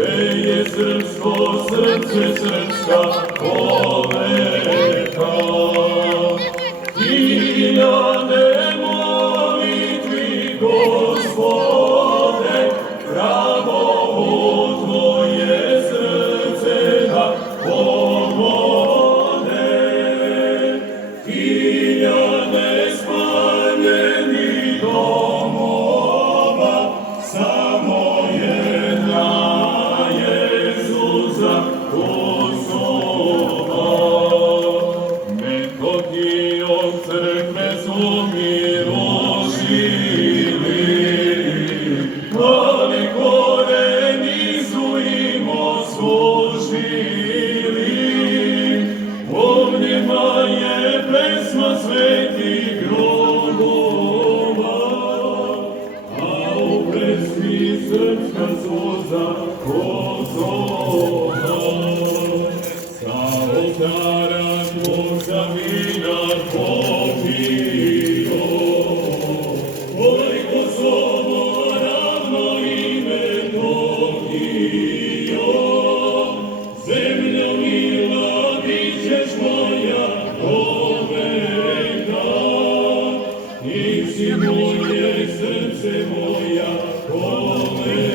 Veje srpsko srce, srpska koleka. Hiljade molitvi, Gospode, pravo u Tvoje srce da pomode. Hiljade spaljenih domova, samo jedna Jezusa osoba. Metodijom crkve su mirožili, ali koreni su im oslužili. U njima je pesma svetih grobova, a u pesmi srpska suza kozova. Sa oltara Tvoga vina popio, oj Kosovo ravno ime Tokio. Zemljo mila, bit ćeš moja do veka, i si moje srce moja koleka.